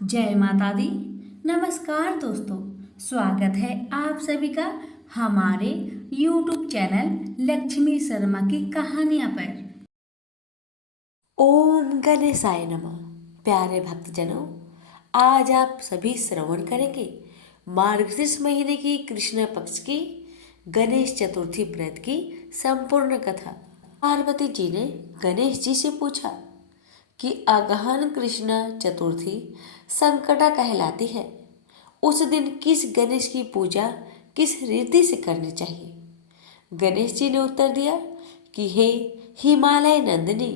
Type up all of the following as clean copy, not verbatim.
जय माता दी। नमस्कार दोस्तों, स्वागत है आप सभी का हमारे YouTube चैनल लक्ष्मी शर्मा की कहानियां पर। ओम गणेशाय नमः। प्यारे भक्तजनों, आज आप सभी श्रवण करेंगे मार्गशीर्ष महीने की कृष्ण पक्ष की गणेश चतुर्थी व्रत की संपूर्ण कथा। पार्वती जी ने गणेश जी से पूछा कि अगहन कृष्ण चतुर्थी संकटा कहलाती है। उस दिन किस गणेश की पूजा किस रीति से करनी चाहिए? गणेश जी ने उत्तर दिया कि हे हिमालय नंदिनी,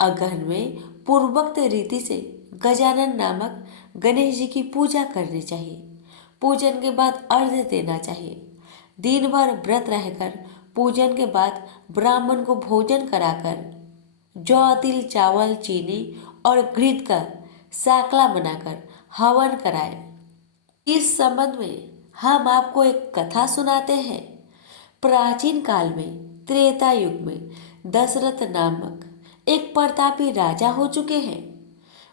अगहन में पूर्वोक्त रीति से गजानन नामक गणेश जी की पूजा करनी चाहिए। पूजन के बाद अर्घ्य देना चाहिए। दिन भर व्रत रहकर पूजन के बाद ब्राह्मण को भोजन कराकर जौ तिल चावल चीनी और घृत का साकला बनाकर हवन कराए। इस संबंध में हम आपको एक कथा सुनाते हैं। प्राचीन काल में त्रेता युग में दशरथ नामक एक प्रतापी राजा हो चुके हैं।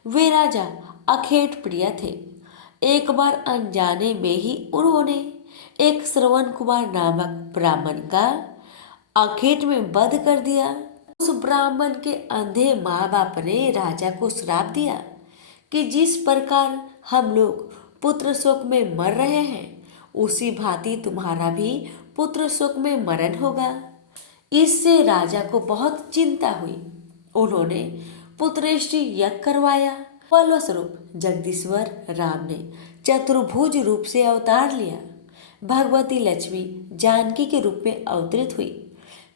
वे राजा अखेट प्रिय थे। एक बार अनजाने में ही उन्होंने एक श्रवण कुमार नामक ब्राह्मण का अखेट में वध कर दिया। उस ब्राह्मण के अंधे माँ बाप ने राजा को श्राप दिया कि जिस प्रकार हम लोग पुत्र शोक में मर रहे हैं, उसी भांति तुम्हारा भी पुत्र शोक में मरण होगा। इससे राजा को बहुत चिंता हुई। उन्होंने पुत्रेष्टि यज्ञ करवाया। फलस्वरूप जगदीश्वर राम ने चतुर्भुज रूप से अवतार लिया। भगवती लक्ष्मी जानकी के रूप में अवतरित हुई।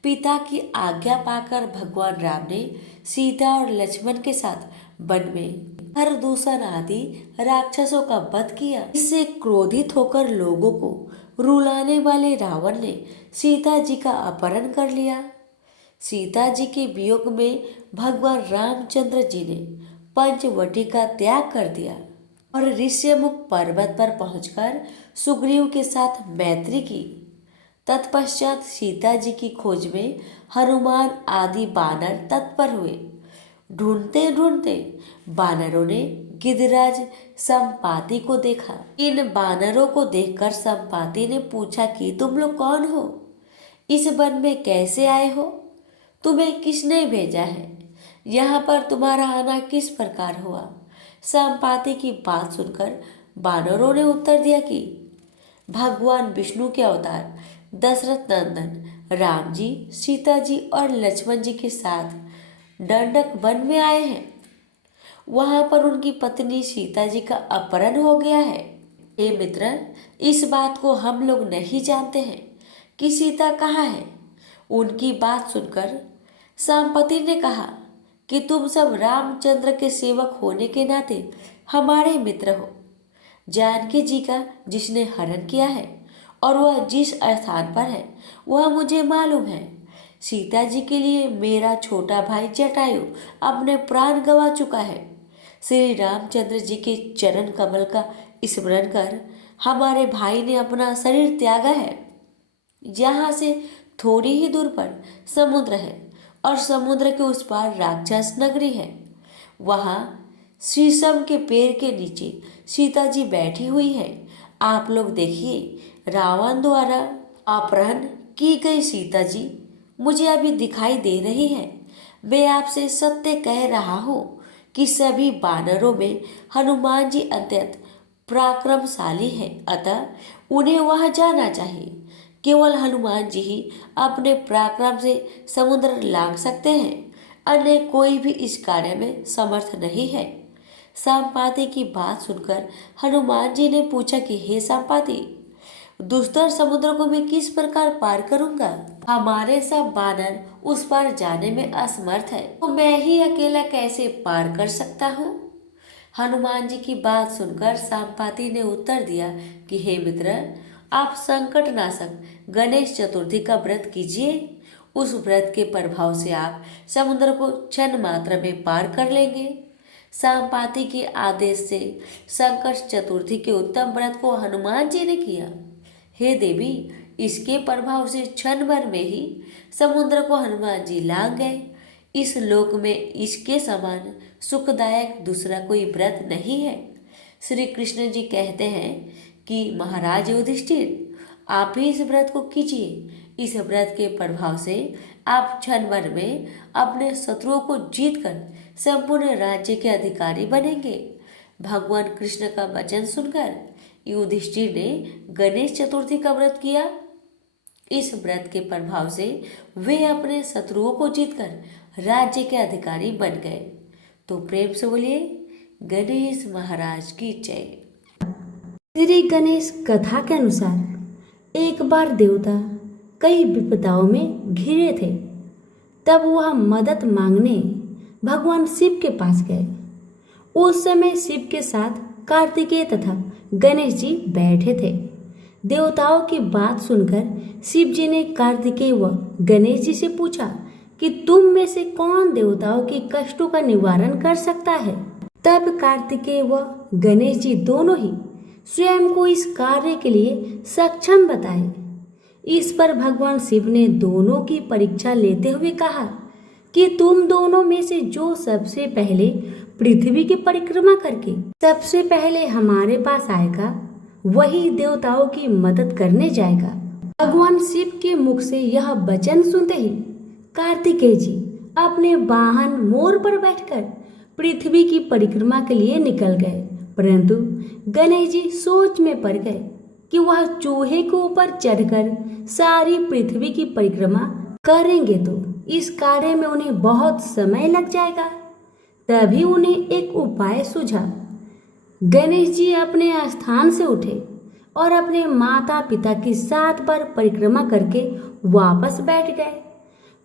पिता की आज्ञा पाकर भगवान राम ने सीता और लक्ष्मण के साथ वन में खरदूषण आदि राक्षसों का वध किया। इससे क्रोधित होकर लोगों को रुलाने वाले रावण ने सीता जी का अपहरण कर लिया। सीता जी के वियोग में भगवान रामचंद्र जी ने पंचवटी का त्याग कर दिया और ऋष्यमुख पर्वत पर पहुंचकर सुग्रीव के साथ मैत्री की। तत्पश्चात सीता जी की खोज में हनुमान आदि बानर तत्पर हुए। ढूंढते ढूंढते बानरों ने गिरिराज संपाति को देखा। इन बानरों को देखकर संपाति ने पूछा कि तुम लोग कौन हो? इस वन में कैसे आए हो? तुम्हें किसने भेजा है? यहाँ पर तुम्हारा आना किस प्रकार हुआ? संपाति की बात सुनकर बानरों ने उत्तर दिया कि भगवान विष्णु के अवतार दशरथ नंदन राम जी, सीता जी और लक्ष्मण जी के साथ दंडक वन में आए हैं। वहां पर उनकी पत्नी सीता जी का अपहरण हो गया है। हे मित्र, इस बात को हम लोग नहीं जानते हैं कि सीता कहाँ है। उनकी बात सुनकर संपति ने कहा कि तुम सब रामचंद्र के सेवक होने के नाते हमारे मित्र हो। जानकी जी का जिसने हरण किया है और वह जिस स्थान पर है वह मुझे मालूम है। सीता जी के लिए मेरा छोटा भाई जटायु अपने प्राण गंवा चुका है। श्री रामचंद्र जी के चरण कमल का स्मरण कर हमारे भाई ने अपना शरीर त्यागा है। यहाँ से थोड़ी ही दूर पर समुद्र है और समुद्र के उस पार राक्षस नगरी है। वहाँ शीशम के पेड़ के नीचे सीता जी बैठी हुई है। आप लोग देखिए, रावण द्वारा अपहरण की गई सीता जी मुझे अभी दिखाई दे रही है। मैं आपसे सत्य कह रहा हूँ कि सभी बानरों में हनुमान जी अत्यंत पराक्रमशाली हैं, अतः उन्हें वहां जाना चाहिए। केवल हनुमान जी ही अपने पराक्रम से समुद्र लांघ सकते हैं, अन्य कोई भी इस कार्य में समर्थ नहीं है। संपाति की बात सुनकर हनुमान जी ने पूछा कि हे संपाति, दुस्तर समुद्र को मैं किस प्रकार पार करूंगा? हमारे सब बानर उस पार जाने में असमर्थ है, तो मैं ही अकेला कैसे पार कर सकता हूँ? हनुमान जी की बात सुनकर संपाति ने उत्तर दिया कि हे मित्र, आप संकट नाशक गणेश चतुर्थी का व्रत कीजिए। उस व्रत के प्रभाव से आप समुद्र को क्षण मात्र में पार कर लेंगे। संपाति के आदेश से संकट चतुर्थी के उत्तम व्रत को हनुमान जी ने किया। हे देवी, इसके प्रभाव से क्षण भर में ही समुद्र को हनुमान जी लांघ गए। इस लोक में इसके समान सुखदायक दूसरा कोई व्रत नहीं है। श्री कृष्ण जी कहते हैं कि महाराज युधिष्ठिर, आप ही इस व्रत को कीजिए। इस व्रत के प्रभाव से आप क्षण भर में अपने शत्रुओं को जीतकर संपूर्ण राज्य के अधिकारी बनेंगे। भगवान कृष्ण का वचन सुनकर युधिष्ठिर ने गणेश चतुर्थी का व्रत किया। इस व्रत के प्रभाव से वे अपने शत्रुओं को जीतकर राज्य के अधिकारी बन गए। तो प्रेम से बोलिए गणेश महाराज की जय। श्री गणेश कथा के अनुसार एक बार देवता कई विपदाओं में घिरे थे। तब वह मदद मांगने भगवान शिव के पास गए। उस समय शिव के साथ कार्तिकेय तथा गणेश जी बैठे थे। देवताओं की बात सुनकर शिव जी ने कार्तिकेय व गणेश जी से पूछा कि तुम में से कौन देवताओं के कष्टों का निवारण कर सकता है। तब कार्तिकेय व गणेश जी दोनों ही स्वयं को इस कार्य के लिए सक्षम बताए। इस पर भगवान शिव ने दोनों की परीक्षा लेते हुए कहा कि तुम दोनों में से जो सबसे पहले पृथ्वी की परिक्रमा करके सबसे पहले हमारे पास आएगा, वही देवताओं की मदद करने जाएगा। भगवान शिव के मुख से यह वचन सुनते ही कार्तिकेय जी अपने वाहन मोर पर बैठकर पृथ्वी की परिक्रमा के लिए निकल गए। परंतु गणेश जी सोच में पड़ गए कि वह चूहे के ऊपर चढ़कर सारी पृथ्वी की परिक्रमा करेंगे तो इस कार्य में उन्हें बहुत समय लग जाएगा। तभी उन्हें एक उपाय सूझा। गणेश जी अपने स्थान से उठे और अपने माता पिता की 7 बार परिक्रमा करके वापस बैठ गए।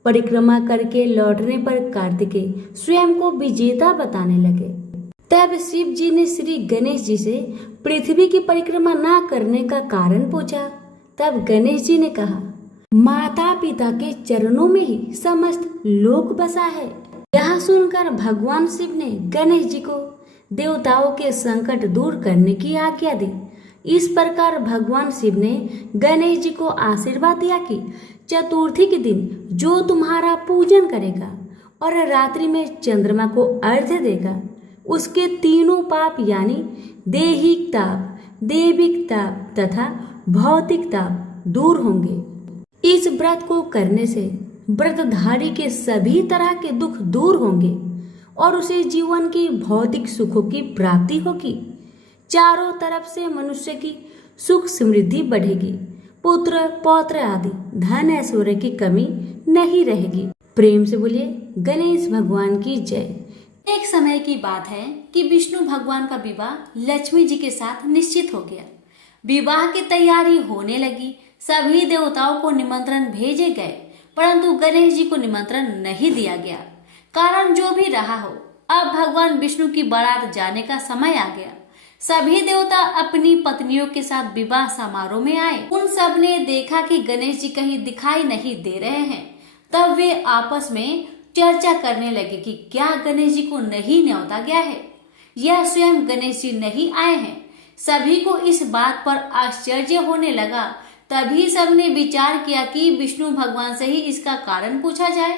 परिक्रमा करके लौटने पर कार्तिकेय स्वयं को विजेता बताने लगे। तब शिव जी ने श्री गणेश जी से पृथ्वी की परिक्रमा ना करने का कारण पूछा। तब गणेश जी ने कहा, माता पिता के चरणों में ही समस्त लोक बसा है। यह सुनकर भगवान शिव ने गणेश जी को देवताओं के संकट दूर करने की आज्ञा दी। इस प्रकार भगवान शिव ने गणेश जी को आशीर्वाद दिया कि चतुर्थी के दिन जो तुम्हारा पूजन करेगा और रात्रि में चंद्रमा को अर्घ्य देगा, उसके तीनों पाप यानी दैहिक ताप, दैविक ताप तथा भौतिक ताप दूर होंगे। इस व्रत को करने से व्रतधारी के सभी तरह के दुख दूर होंगे और उसे जीवन की भौतिक सुखों की प्राप्ति होगी। चारों तरफ से मनुष्य की सुख समृद्धि बढ़ेगी। पुत्र पौत्र आदि धन ऐश्वर्य की कमी नहीं रहेगी। प्रेम से बोलिए गणेश भगवान की जय। एक समय की बात है कि विष्णु भगवान का विवाह लक्ष्मी जी के साथ निश्चित हो गया। विवाह की तैयारी होने लगी। सभी देवताओं को निमंत्रण भेजे गए, परंतु गणेश जी को निमंत्रण नहीं दिया गया। कारण जो भी रहा हो, अब भगवान विष्णु की बारात जाने का समय आ गया। सभी देवता अपनी पत्नियों के साथ विवाह समारोह में आए। उन सब ने देखा कि गणेश जी कहीं दिखाई नहीं दे रहे हैं। तब वे आपस में चर्चा करने लगे कि क्या गणेश जी को नहीं न्योता गया है या स्वयं गणेश जी नहीं आए हैं। सभी को इस बात पर आश्चर्य होने लगा। तभी सबने विचार किया कि विष्णु भगवान से ही इसका कारण पूछा जाए।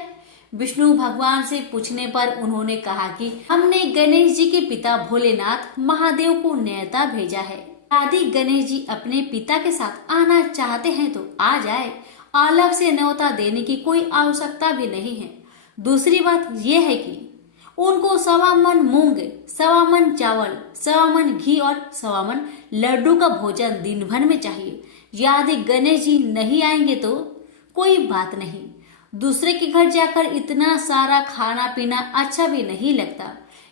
विष्णु भगवान से पूछने पर उन्होंने कहा कि हमने गणेश जी के पिता भोलेनाथ महादेव को न्योता भेजा है। यदि गणेश जी अपने पिता के साथ आना चाहते हैं तो आ जाए। अलग से न्योता देने की कोई आवश्यकता भी नहीं है। दूसरी बात यह है कि उनको 1.25 मन मूंग, 1.25 मन चावल, 1.25 मन घी और 1.25 मन लड्डू का भोजन दिन भर में चाहिए। यदि गणेश जी नहीं आएंगे तो कोई बात नहीं। दूसरे के घर जाकर इतना सारा खाना पीना अच्छा भी नहीं लगता।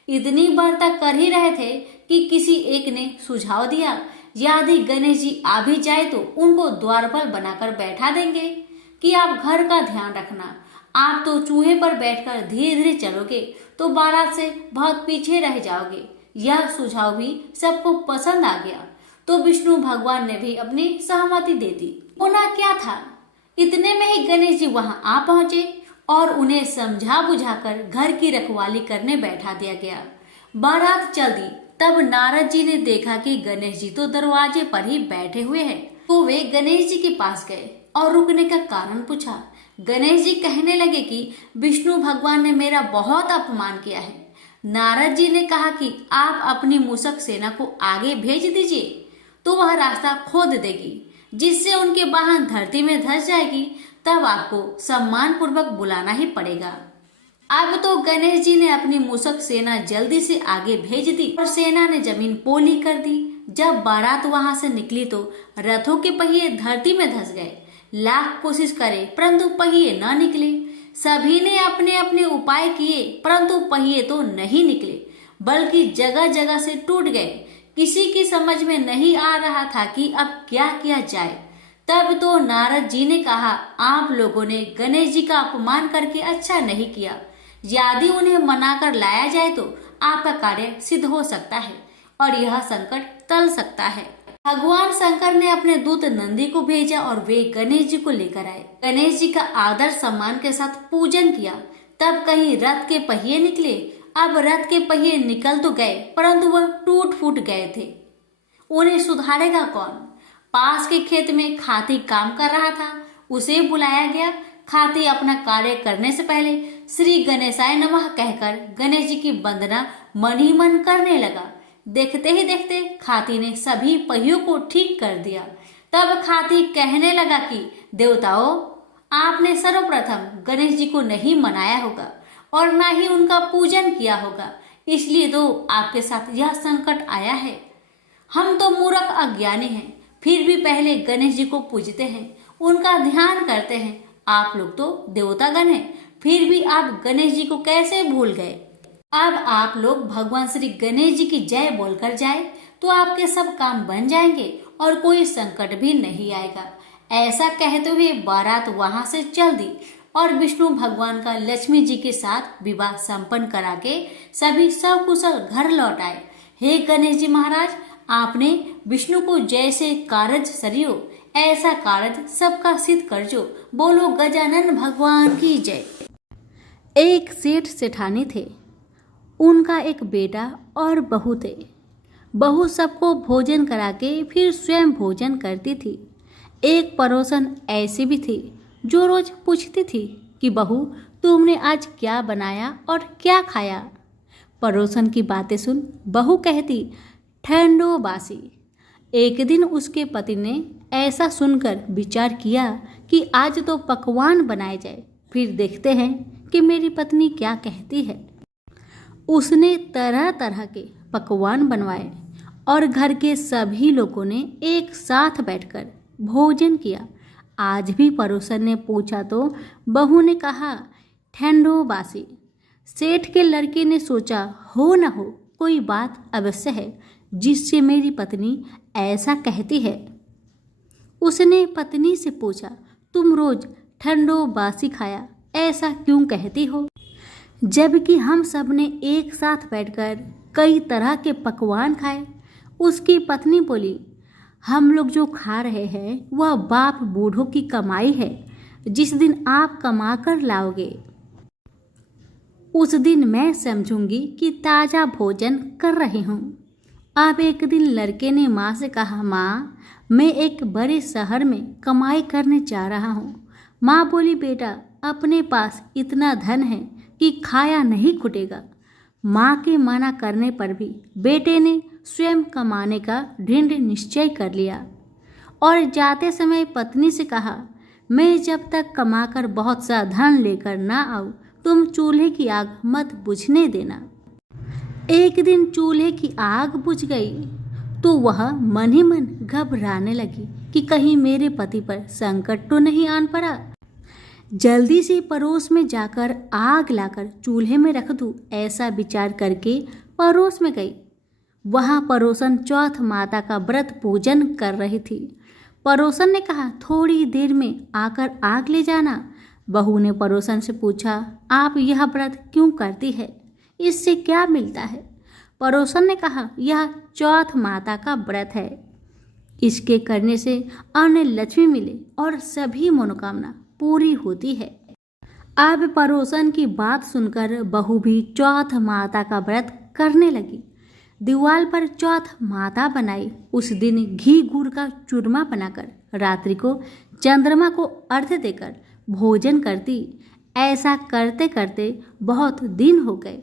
इतनी बार तक कर ही रहे थे कि किसी एक ने सुझाव दिया, यदि गणेश जी आ भी जाए तो उनको द्वारपाल बनाकर बैठा देंगे कि आप घर का ध्यान रखना। आप तो चूहे पर बैठकर धीरे धीरे चलोगे तो बारात से बहुत पीछे रह जाओगे। यह सुझाव भी सबको पसंद आ गया तो विष्णु भगवान ने भी अपनी सहमति दे दी। होना क्या था, इतने में ही गणेश जी वहां आ पहुंचे और उन्हें समझा बुझाकर घर की रखवाली करने बैठा दिया गया। बारात चल दी। तब नारद जी ने देखा कि गणेश जी तो दरवाजे पर ही बैठे हुए हैं, तो वे गणेश जी के पास गए और रुकने का कारण पूछा। गणेश जी कहने लगे कि विष्णु भगवान ने मेरा बहुत अपमान किया है। नारद जी ने कहा कि आप अपनी मूषक सेना को आगे भेज दीजिए तो वह रास्ता खोद देगी, जिससे उनके वाहन धरती में धंस जाएगी। तब आपको सम्मान पूर्वक बुलाना ही पड़ेगा। अब तो गणेश जी ने अपनी मूषक सेना जल्दी से आगे भेज दी और सेना ने जमीन पोली कर दी। जब बारात वहां से निकली तो रथों के पहिए धरती में धंस गए। लाख कोशिश करे परंतु पहिए न निकले। सभी ने अपने अपने उपाय किए परंतु पहिए तो नहीं निकले, बल्कि जगह जगह से टूट गए। किसी की समझ में नहीं आ रहा था कि अब क्या किया जाए। तब तो नारद जी ने कहा, आप लोगों ने गणेश जी का अपमान करके अच्छा नहीं किया। यदि उन्हें मनाकर लाया जाए तो आपका कार्य सिद्ध हो सकता है और यह संकट टल सकता है। भगवान शंकर ने अपने दूत नंदी को भेजा और वे गणेश जी को लेकर आए। गणेश जी का आदर सम्मान के साथ पूजन किया। तब कहीं रथ के पहिए निकले। अब रथ के पहिए निकल तो गए परंतु वह टूट फूट गए थे। उन्हें सुधारेगा कौन? पास के खेत में खाती काम कर रहा था, उसे बुलाया गया। खाती अपना कार्य करने से पहले श्री गणेशाय नमः कहकर गणेश जी की वंदना मन ही मन करने लगा। देखते ही देखते खाती ने सभी पहियों को ठीक कर दिया। तब खाती कहने लगा कि देवताओं, आपने सर्वप्रथम गणेश जी को नहीं मनाया होगा और ना ही उनका पूजन किया होगा, इसलिए तो आपके साथ यह संकट आया है। हम तो मूर्ख अज्ञानी हैं, फिर भी पहले गणेश जी को पूजते हैं, उनका ध्यान करते हैं। आप लोग तो देवतागण हैं, फिर भी आप गणेश जी को कैसे भूल गए? अब आप लोग भगवान श्री गणेश जी की जय बोलकर जाए तो आपके सब काम बन जाएंगे और कोई संकट भी नहीं आएगा। ऐसा कहते हुए बारात वहां से चल दी और विष्णु भगवान का लक्ष्मी जी के साथ विवाह संपन्न करा के सभी सकुशल घर लौट आए। हे गणेश जी महाराज, आपने विष्णु को जैसे कारज सरियो ऐसा कारज सबका सिद्ध कर जो। बोलो गजानन भगवान की जय। एक सेठ सेठानी थे। उनका एक बेटा और बहू थे। बहू सबको भोजन करा के फिर स्वयं भोजन करती थी। एक पड़ोसन ऐसी भी थी जो रोज पूछती थी कि बहू, तुमने आज क्या बनाया और क्या खाया? पड़ोसन की बातें सुन बहू कहती, ठंडो बासी। एक दिन उसके पति ने ऐसा सुनकर विचार किया कि आज तो पकवान बनाए जाए, फिर देखते हैं कि मेरी पत्नी क्या कहती है। उसने तरह तरह के पकवान बनवाए और घर के सभी लोगों ने एक साथ बैठकर भोजन किया। आज भी पड़ोसन ने पूछा तो बहू ने कहा, ठंडो बासी। सेठ के लड़के ने सोचा, हो न हो कोई बात अवश्य है जिससे मेरी पत्नी ऐसा कहती है। उसने पत्नी से पूछा, तुम रोज ठंडो बासी खाया ऐसा क्यों कहती हो, जबकि हम सब ने एक साथ बैठकर कई तरह के पकवान खाए? उसकी पत्नी बोली, हम लोग जो खा रहे हैं वह बाप बूढ़ों की कमाई है। जिस दिन आप कमा कर लाओगे उस दिन मैं समझूंगी कि ताज़ा भोजन कर रही हूँ। अब एक दिन लड़के ने माँ से कहा, माँ, मैं एक बड़े शहर में कमाई करने जा रहा हूँ। माँ बोली, बेटा, अपने पास इतना धन है कि खाया नहीं खुटेगा। माँ के मना करने पर भी बेटे ने स्वयं कमाने का दृढ़ निश्चय कर लिया और जाते समय पत्नी से कहा, मैं जब तक कमाकर बहुत सा धन लेकर ना आऊँ तुम चूल्हे की आग मत बुझने देना। एक दिन चूल्हे की आग बुझ गई तो वह मन ही मन घबराने लगी कि कहीं मेरे पति पर संकट तो नहीं आन पड़ा। जल्दी से पड़ोस में जाकर आग लाकर चूल्हे में रख दूं, ऐसा विचार करके पड़ोस में गई। वहाँ पड़ोसन चौथ माता का व्रत पूजन कर रही थी। पड़ोसन ने कहा, थोड़ी देर में आकर आग ले जाना। बहू ने पड़ोसन से पूछा, आप यह व्रत क्यों करती है, इससे क्या मिलता है? पड़ोसन ने कहा, यह चौथ माता का व्रत है, इसके करने से अन्य लक्ष्मी मिले और सभी मनोकामना पूरी होती है। अब पड़ोसन की बात सुनकर बहू भी चौथ माता का व्रत करने लगी। दीवार पर चौथ माता बनाई। उस दिन घी गुड़ का चूरमा बनाकर रात्रि को चंद्रमा को अर्घ्य देकर भोजन करती। ऐसा करते करते बहुत दिन हो गए।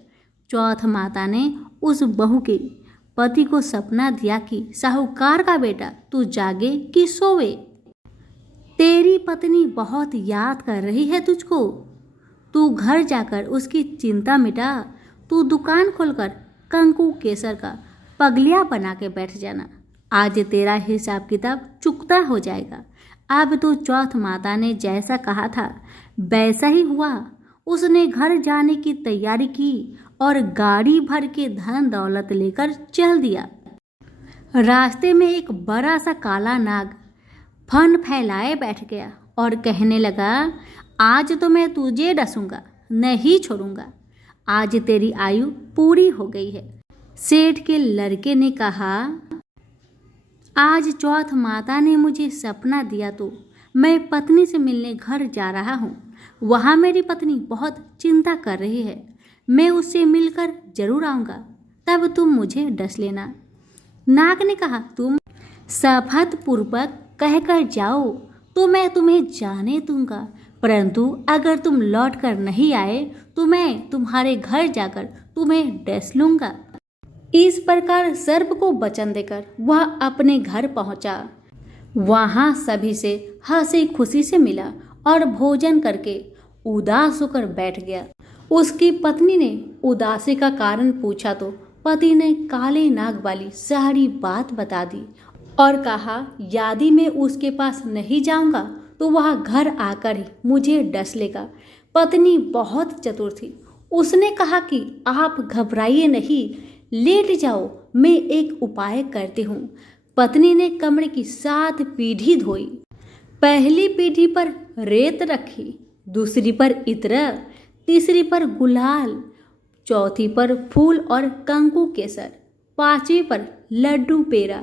चौथ माता ने उस बहू के पति को सपना दिया कि साहूकार का बेटा तू जागे कि सोवे, तेरी पत्नी बहुत याद कर रही है तुझको, तू घर जाकर उसकी चिंता मिटा, तू दुकान खोलकर कंकु केसर का पगलिया बना के बैठ जाना, आज तेरा हिसाब किताब चुकता हो जाएगा। अब तो चौथ माता ने जैसा कहा था वैसा ही हुआ। उसने घर जाने की तैयारी की और गाड़ी भर के धन दौलत लेकर चल दिया। रास्ते में एक बड़ा सा काला नाग फन फैलाए बैठ गया और कहने लगा, आज तो मैं तुझे डसूंगा, नहीं छोड़ूंगा, आज तेरी आयु पूरी हो गई है। सेठ के लड़के ने कहा, आज चौथ माता ने मुझे सपना दिया तो मैं पत्नी से मिलने घर जा रहा हूँ। वहाँ मेरी पत्नी बहुत चिंता कर रही है, मैं उससे मिलकर जरूर आऊँगा, तब तुम मुझे डस लेना। नाग ने कहा, तुम शपथ पूर्वक कहकर जाओ तो मैं तुम्हें जाने दूंगा, परंतु अगर तुम लौट कर नहीं आए तो मैं तुम्हारे घर जाकर तुम्हें डस लूंगा। इस प्रकार सर्प को वचन देकर वह अपने घर पहुंचा। वहां सभी से हंसी खुशी से मिला और भोजन करके उदास होकर बैठ गया। उसकी पत्नी ने उदासी का कारण पूछा तो पति ने काले नाग वाली सारी बात बता दी और कहा, यदि मैं उसके पास नहीं जाऊंगा तो वह घर आकर ही मुझे डस लेगा। पत्नी बहुत चतुर थी, उसने कहा कि आप घबराइए नहीं, लेट जाओ, मैं एक उपाय करती हूँ। पत्नी ने कमरे की 7 पीढ़ी धोई, पहली पीढ़ी पर रेत रखी, दूसरी पर इत्र, तीसरी पर गुलाल, चौथी पर फूल और कंकु केसर, पांचवी पर लड्डू पेड़ा,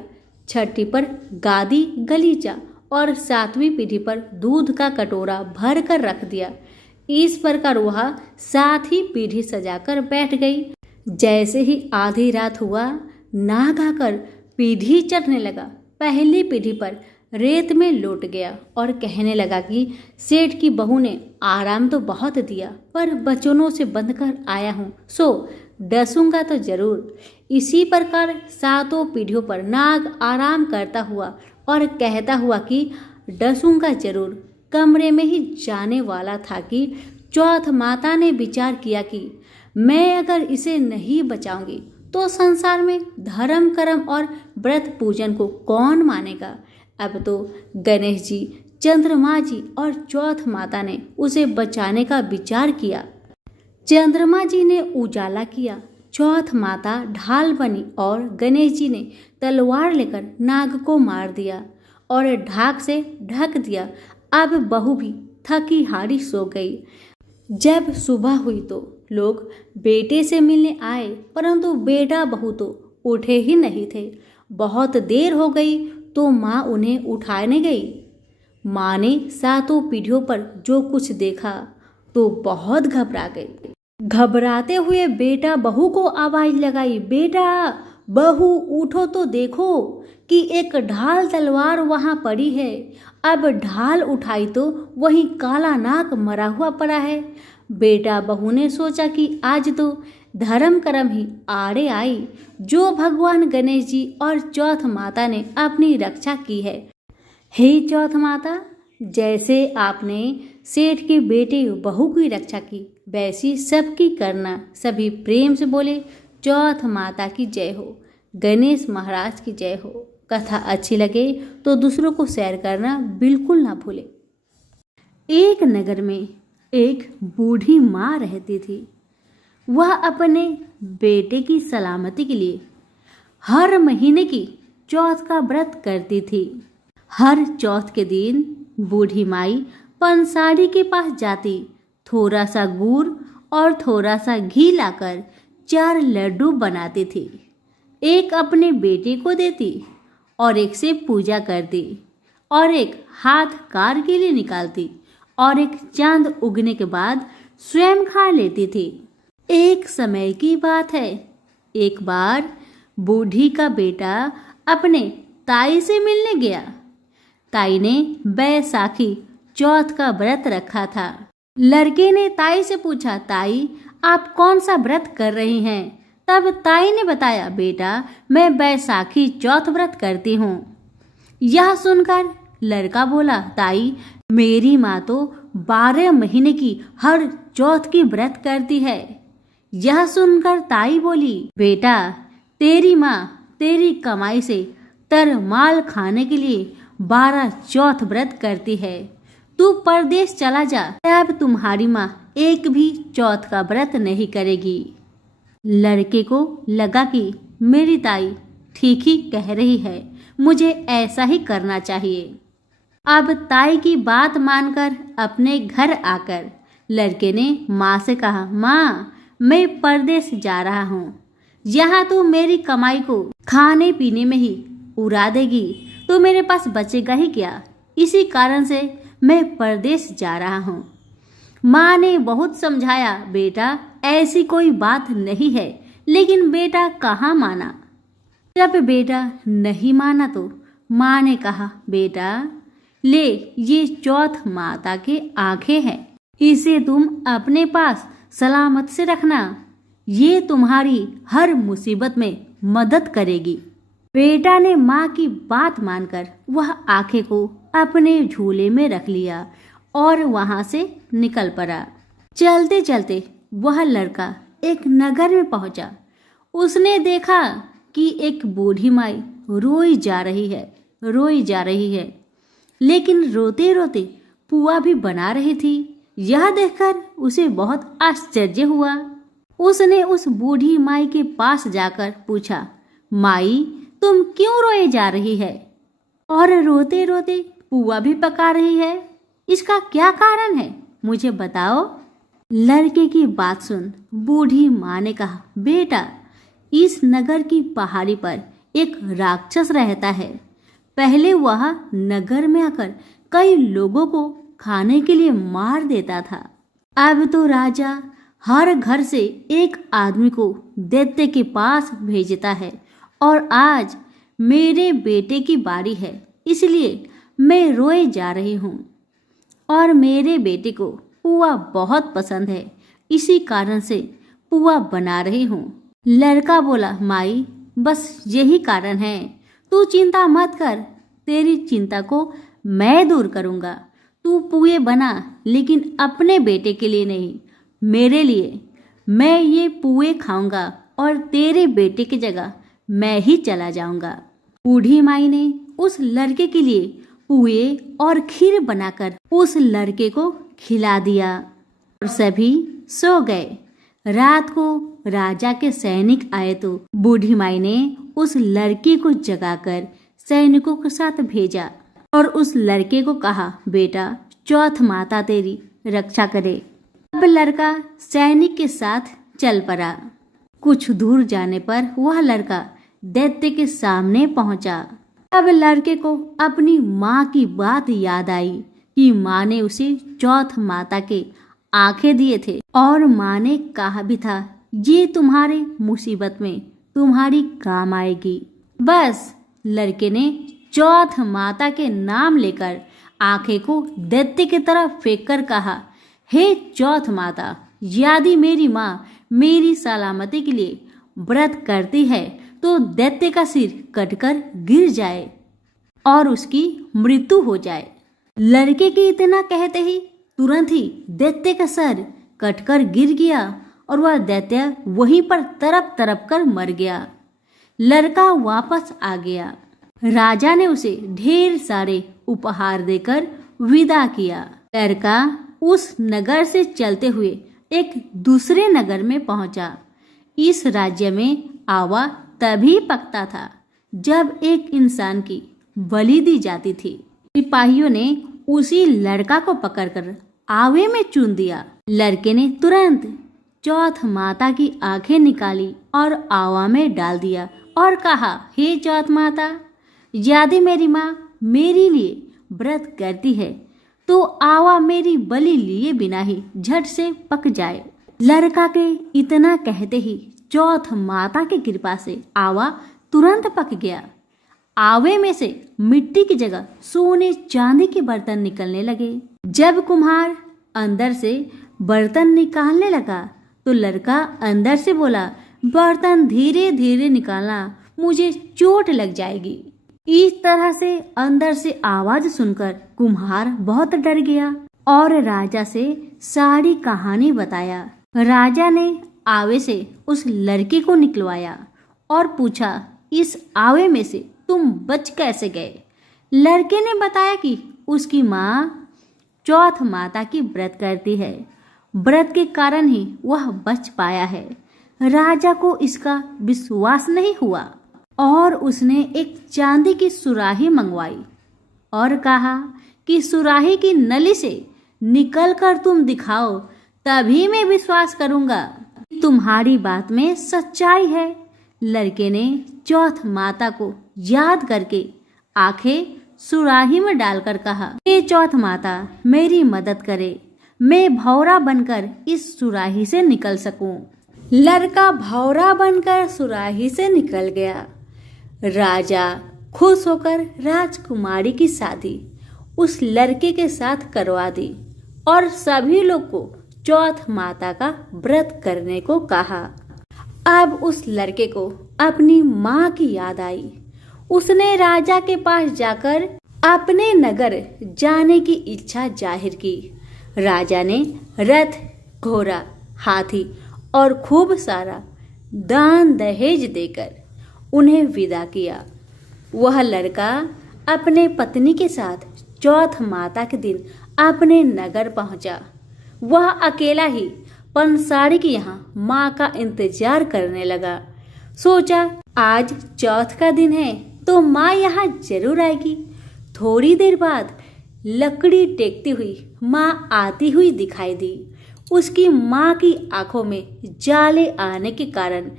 छठी पर गादी गलीचा और 7वीं पीढ़ी पर दूध का कटोरा भर कर रख दिया। इस प्रकार वह 7 ही पीढ़ी सजाकर बैठ गई। जैसे ही आधी रात हुआ, नाग आकर पीढ़ी चढ़ने लगा। पहली पीढ़ी पर रेत में लौट गया और कहने लगा कि सेठ की बहू ने आराम तो बहुत दिया, पर बचनों से बंध कर आया हूँ, सो डसूंगा तो जरूर। इसी प्रकार 7 पीढ़ियों पर नाग आराम करता हुआ और कहता हुआ कि डसूंगा जरूर कमरे में ही जाने वाला था कि चौथ माता ने विचार किया कि मैं अगर इसे नहीं बचाऊंगी तो संसार में धर्म कर्म और व्रत पूजन को कौन मानेगा। अब तो गणेश जी, चंद्रमा जी और चौथ माता ने उसे बचाने का विचार किया। चंद्रमा जी ने उजाला किया, चौथ माता ढाल बनी और गणेश जी ने तलवार लेकर नाग को मार दिया और ढाक से ढक दिया। अब बहू भी थकी हारी सो गई। जब सुबह हुई तो लोग बेटे से मिलने आए, परंतु बेटा बहू तो उठे ही नहीं थे। बहुत देर हो गई तो माँ उन्हें उठाने गई। माँ ने 7 पीढ़ियों पर जो कुछ देखा तो बहुत घबरा गई। घबराते हुए बेटा बहू को आवाज लगाई, बेटा बहू उठो तो देखो कि एक ढाल तलवार वहां पड़ी है। अब ढाल उठाई तो वहीं काला नाग मरा हुआ पड़ा है। बेटा बहू ने सोचा कि आज तो धर्म कर्म ही आड़े आई, जो भगवान गणेश जी और चौथ माता ने अपनी रक्षा की है। हे चौथ माता, जैसे आपने सेठ के बेटे बहू की रक्षा की, वैसी सबकी करना। सभी प्रेम से बोले, चौथ माता की जय हो, गणेश महाराज की जय हो। कथा अच्छी लगे तो दूसरों को शेयर करना बिल्कुल ना भूले। एक नगर में एक बूढ़ी माँ रहती थी। वह अपने बेटे की सलामती के लिए हर महीने की चौथ का व्रत करती थी। हर चौथ के दिन बूढ़ी माई पंसारी के पास जाती, थोड़ा सा गुड़ और थोड़ा सा घी लाकर 4 लड्डू बनाती थी। एक अपने बेटे को देती और एक से पूजा करती और एक हाथ कार के लिए निकालती और एक चांद उगने के बाद स्वयं खा लेती थी। एक समय की बात है, एक बार बूढ़ी का बेटा अपने ताई से मिलने गया। ताई ने बैसाखी चौथ का व्रत रखा था। लड़के ने ताई से पूछा, ताई आप कौन सा व्रत कर रही हैं? तब ताई ने बताया, बेटा मैं बैसाखी चौथ व्रत करती हूँ। यह सुनकर लड़का बोला, ताई मेरी माँ तो 12 महीने की हर चौथ की व्रत करती है। यह सुनकर ताई बोली, बेटा तेरी माँ तेरी कमाई से तरमाल खाने के लिए 12 चौथ व्रत करती है। तू परदेश चला जा, अब तुम्हारी माँ एक भी चौथ का व्रत नहीं करेगी। लड़के को लगा कि मेरी ताई ठीक ही कह रही है, मुझे ऐसा ही करना चाहिए। अब ताई की बात मानकर अपने घर आकर लड़के ने माँ से कहा, माँ मैं परदेश जा रहा हूँ, यहाँ तू मेरी कमाई को खाने पीने में ही उड़ा देगी तो मेरे पास बचेगा ही क्या। इसी कारण से मैं परदेश जा रहा हूँ। माँ ने बहुत समझाया, बेटा ऐसी कोई बात नहीं है, लेकिन बेटा कहाँ माना। जब बेटा नहीं माना तो माँ ने कहा, बेटा ले ये चौथ माता के आंखें हैं, इसे तुम अपने पास सलामत से रखना, ये तुम्हारी हर मुसीबत में मदद करेगी। बेटा ने माँ की बात मानकर वह आंखें को अपने झूले में रख लिया और वहां से निकल पड़ा। चलते चलते वह लड़का एक नगर में पहुंचा। उसने देखा कि एक बूढ़ी माई रोई जा रही है, लेकिन रोते रोते पुआ भी बना रही थी। यह देखकर उसे बहुत आश्चर्य हुआ। उसने उस बूढ़ी माई के पास जाकर पूछा, माई तुम क्यों रोए जा रही है और रोते रोते पुआ भी पका रही है, इसका क्या कारण है, मुझे बताओ। लड़के की बात सुन बूढ़ी माँ ने कहा, बेटा इस नगर की पहाड़ी पर एक राक्षस रहता है। पहले वह नगर में आकर कई लोगों को खाने के लिए मार देता था। अब तो राजा हर घर से एक आदमी को दैत्य के पास भेजता है और आज मेरे बेटे की बारी है, इसलिए मैं रोए जा रही हूँ और मेरे बेटे को पुआ बहुत पसंद है, इसी कारण से पुआ बना रही हूँ। लड़का बोला, माई बस यही कारण है, तू चिंता मत कर, तेरी चिंता को मैं दूर करूँगा। तू पुए बना, लेकिन अपने बेटे के लिए नहीं, मेरे लिए। मैं ये पुए खाऊंगा और तेरे बेटे की जगह मैं ही चला जाऊंगा। बूढ़ी माई ने उस लड़के के लिए पुए और खीर बनाकर उस लड़के को खिला दिया और सभी सो गए। रात को राजा के सैनिक आए तो बूढ़ी माई ने उस लड़के को जगाकर सैनिकों के साथ भेजा और उस लड़के को कहा, बेटा चौथ माता तेरी रक्षा करे। अब लड़का सैनिक के साथ चल पड़ा। कुछ दूर जाने पर वह लड़का दैत्य के सामने पहुंचा। अब लड़के को अपनी माँ की बात याद आई कि माँ ने उसे चौथ माता के आंखें दिए थे और माँ ने कहा भी था, ये तुम्हारे मुसीबत में तुम्हारी काम आएगी। बस लड़के ने चौथ माता के नाम लेकर आंखें को दैत्य की तरफ फेंक कर कहा, हे चौथ माता, यदि मेरी माँ मेरी सलामती के लिए व्रत करती है तो दैत्य का सिर कटकर गिर जाए और उसकी मृत्यु हो जाए। लड़के के इतना कहते ही तुरंत ही दैत्य का सर कटकर गिर गया और वह दैत्य वहीं पर तड़प तड़प कर मर गया। लड़का वापस आ गया। राजा ने उसे ढेर सारे उपहार देकर विदा किया। लड़का उस नगर से चलते हुए एक दूसरे नगर में पहुंचा। इस राज्य में आवा तभी पकता था जब एक इंसान की बलि दी जाती थी। सिपाहियों ने उसी लड़का को पकड़कर आवे में चुन दिया। लड़के ने तुरंत चौथ माता की आंखें निकाली और आवा में डाल दिया और कहा, हे चौथ माता, यदि मेरी माँ मेरे लिए व्रत करती है तो आवा मेरी बलि लिए बिना ही झट से पक जाए। लड़का के इतना कहते ही चौथ माता की कृपा से आवा तुरंत पक गया। आवे में से मिट्टी की जगह सोने चांदी के बर्तन निकलने लगे। जब कुम्हार अंदर से बर्तन निकालने लगा तो लड़का अंदर से बोला, बर्तन धीरे धीरे निकालना, मुझे चोट लग जाएगी। इस तरह से अंदर से आवाज सुनकर कुम्हार बहुत डर गया और राजा से सारी कहानी बताया। राजा ने आवे से उस लड़के को निकलवाया और पूछा, इस आवे में से तुम बच कैसे गए? लड़के ने बताया कि उसकी माँ चौथ माता की व्रत करती है, व्रत के कारण ही वह बच पाया है। राजा को इसका विश्वास नहीं हुआ और उसने एक चांदी की सुराही मंगवाई और कहा कि सुराही की नली से निकलकर तुम दिखाओ, तभी मैं विश्वास करूंगा तुम्हारी बात में सच्चाई है। लड़के ने चौथ माता को याद करके आंखें सुराही में डालकर कहा, हे चौथ माता, मेरी मदद करे, मैं भौरा बनकर इस सुराही से निकल सकूं। लड़का भौरा बनकर सुराही से निकल गया। राजा खुश होकर राजकुमारी की शादी उस लड़के के साथ करवा दी और सभी लोग को चौथ माता का व्रत करने को कहा। अब उस लड़के को अपनी माँ की याद आई। उसने राजा के पास जाकर अपने नगर जाने की इच्छा जाहिर की। राजा ने रथ, घोड़ा, हाथी और खूब सारा दान दहेज देकर उन्हें विदा किया। वह लड़का अपने पत्नी के साथ चौथ माता के दिन अपने नगर पहुंचा। वह अकेला ही पंसारी के यहाँ माँ का इंतजार करने लगा। सोचा, आज चौथ का दिन है तो माँ यहाँ जरूर आएगी। थोड़ी देर बाद लकड़ी टेकती हुई माँ आती हुई दिखाई दी। उसकी माँ की आंखों में जाले आने के कारण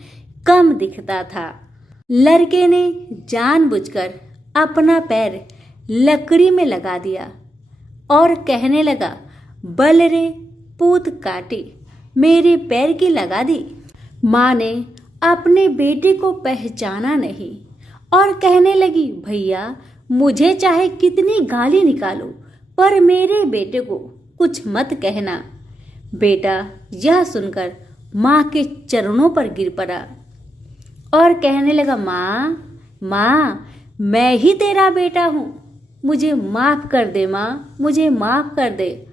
कम दिखता था। लड़के ने जानबूझकर अपना पैर लकड़ी में लगा दिया और कहने लगा, बल रे पूत काटी, मेरे पैर की लगा दी। माँ ने अपने बेटे को पहचाना नहीं और कहने लगी, भैया मुझे चाहे कितनी गाली निकालो पर मेरे बेटे को कुछ मत कहना। बेटा यह सुनकर माँ के चरणों पर गिर पड़ा और कहने लगा, माँ मैं ही तेरा बेटा हूँ, मुझे माफ कर दे माँ, मुझे माफ कर दे।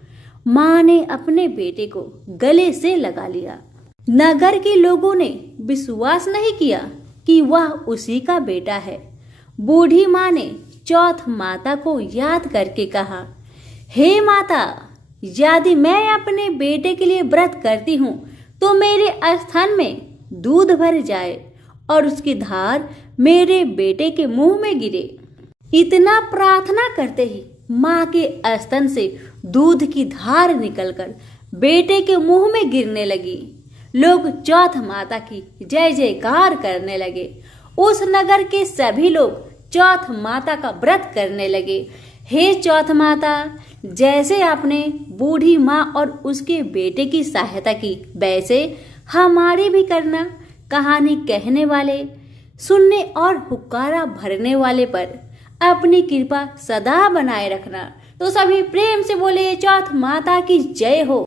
माँ ने अपने बेटे को गले से लगा लिया। नगर के लोगों ने विश्वास नहीं किया कि वह उसी का बेटा है। बूढ़ी माँ ने चौथ माता को याद करके कहा, हे माता, यदि मैं अपने बेटे के लिए व्रत करती हूँ तो मेरे स्तन में दूध भर जाए और उसकी धार मेरे बेटे के मुंह में गिरे। इतना प्रार्थना करते ही माँ के स्तन से दूध की धार निकलकर बेटे के मुंह में गिरने लगी। लोग चौथ माता की जय जयकार करने लगे। उस नगर के सभी लोग चौथ माता का व्रत करने लगे। हे चौथ माता, जैसे आपने बूढ़ी माँ और उसके बेटे की सहायता की, वैसे हमारी भी करना। कहानी कहने वाले, सुनने और हुक्कारा भरने वाले पर अपनी कृपा सदा बनाए रखना। तो सभी प्रेम से बोले, चौथ माता की जय हो।